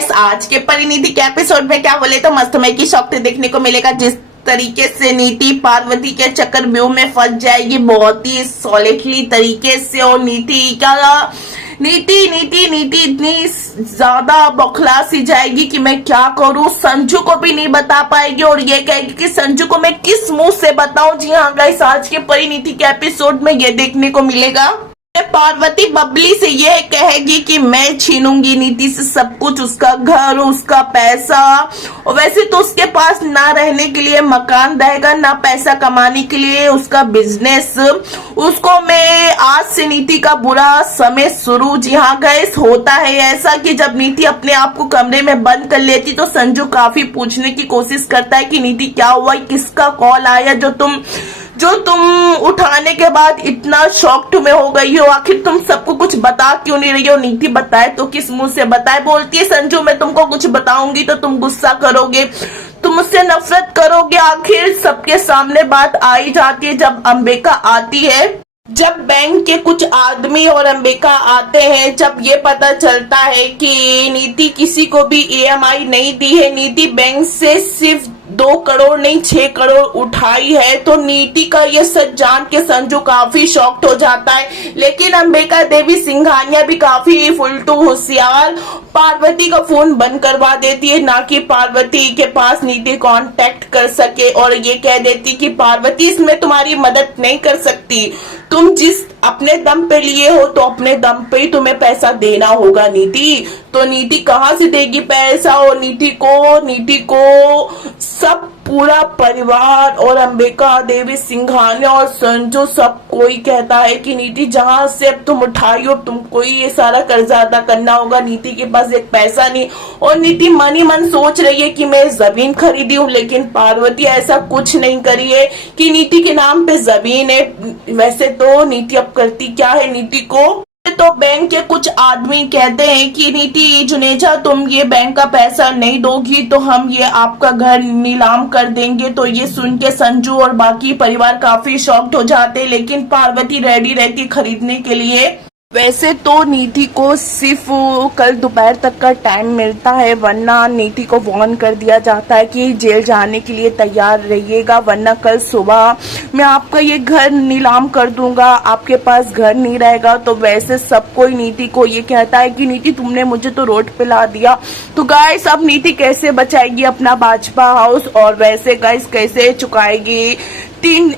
आज के परिणीति के एपिसोड में क्या बोले तो मस्त में की शौक देखने को मिलेगा। जिस तरीके से नीति पार्वती के चक्रव्यूह में फंस जाएगी बहुत ही सॉलिडली तरीके से। और नीति इतनी ज्यादा बौखला सी जाएगी कि मैं क्या करूं, संजू को भी नहीं बता पाएगी और ये कहेगी कि संजू को मैं किस मुंह से बताऊं। जी हाँ गाइस, आज के परिणीति के एपिसोड में ये देखने को मिलेगा। पार्वती बबली से यह कहेगी कि मैं छीनूंगी नीति से सब कुछ, उसका घर, उसका पैसा। और वैसे तो उसके पास ना रहने के लिए मकान रहेगा, ना पैसा कमाने के लिए उसका बिजनेस। उसको मैं आज से नीति का बुरा समय शुरू। जी हाँ गाइस, होता है ऐसा कि जब नीति अपने आप को कमरे में बंद कर लेती तो संजू काफी पूछने की कोशिश करता है कि नीति क्या हुआ, किसका कॉल आया जो तुम उठाने के बाद इतना शॉक्ड में हो गई हो। आखिर तुम सबको कुछ बता क्यों नहीं रही हो। नीति बताए तो किस मुंह से बताए। बोलती है संजू मैं तुमको कुछ बताऊंगी तो तुम गुस्सा करोगे, तुम मुझसे नफरत करोगे। आखिर सबके सामने बात आई जाती है जब अंबिका आती है। जब बैंक के कुछ आदमी और अंबिका आते हैं, जब ये पता चलता है कि नीति किसी को भी ईएमआई नहीं दी है, नीति बैंक से सिर्फ 2 करोड़ नहीं 6 करोड़ उठाई है, तो नीति का ये सच जान के संजू काफी शॉक्ड हो जाता है। लेकिन अंबिका देवी सिंघानिया भी काफी फुलटू होशियार पार्वती का फोन बंद करवा देती है, ना कि पार्वती के पास नीति कांटेक्ट कर सके। और ये कह देती कि पार्वती इसमें तुम्हारी मदद नहीं कर सकती, तुम जिस अपने दम पे लिए हो तो अपने दम पे ही तुम्हें पैसा देना होगा नीति। तो नीति कहाँ से देगी पैसा। और नीति को सब पूरा परिवार और अंबिका देवी सिंघानिया और संजू सब कोई कहता है कि नीति जहां से अब तुम उठाई हो तुमको ही ये सारा कर्जा अदा करना होगा। नीति के पास एक पैसा नहीं। और नीति मन ही मन सोच रही है कि मैं जमीन खरीदी हूँ, लेकिन पार्वती ऐसा कुछ नहीं करी है कि नीति के नाम पे जमीन है। वैसे तो नीति अब करती क्या है, नीति को तो बैंक के कुछ आदमी कहते हैं कि नीति जुनेजा तुम ये बैंक का पैसा नहीं दोगी तो हम ये आपका घर नीलाम कर देंगे। तो ये सुन के संजू और बाकी परिवार काफी शॉक्ड हो जाते हैं, लेकिन पार्वती रेडी रहती खरीदने के लिए। वैसे तो नीति को सिर्फ कल दोपहर तक का टाइम मिलता है, वरना नीति को वार्न कर दिया जाता है कि जेल जाने के लिए तैयार रहिएगा, वरना कल सुबह मैं आपका ये घर नीलाम कर दूंगा, आपके पास घर नहीं रहेगा। तो वैसे सब कोई नीति को ये कहता है कि नीति तुमने मुझे तो रोड पे ला दिया। तो गाइस अब नीति कैसे बचाएगी अपना भाजपा हाउस, और वैसे गाइस कैसे चुकाएगी 3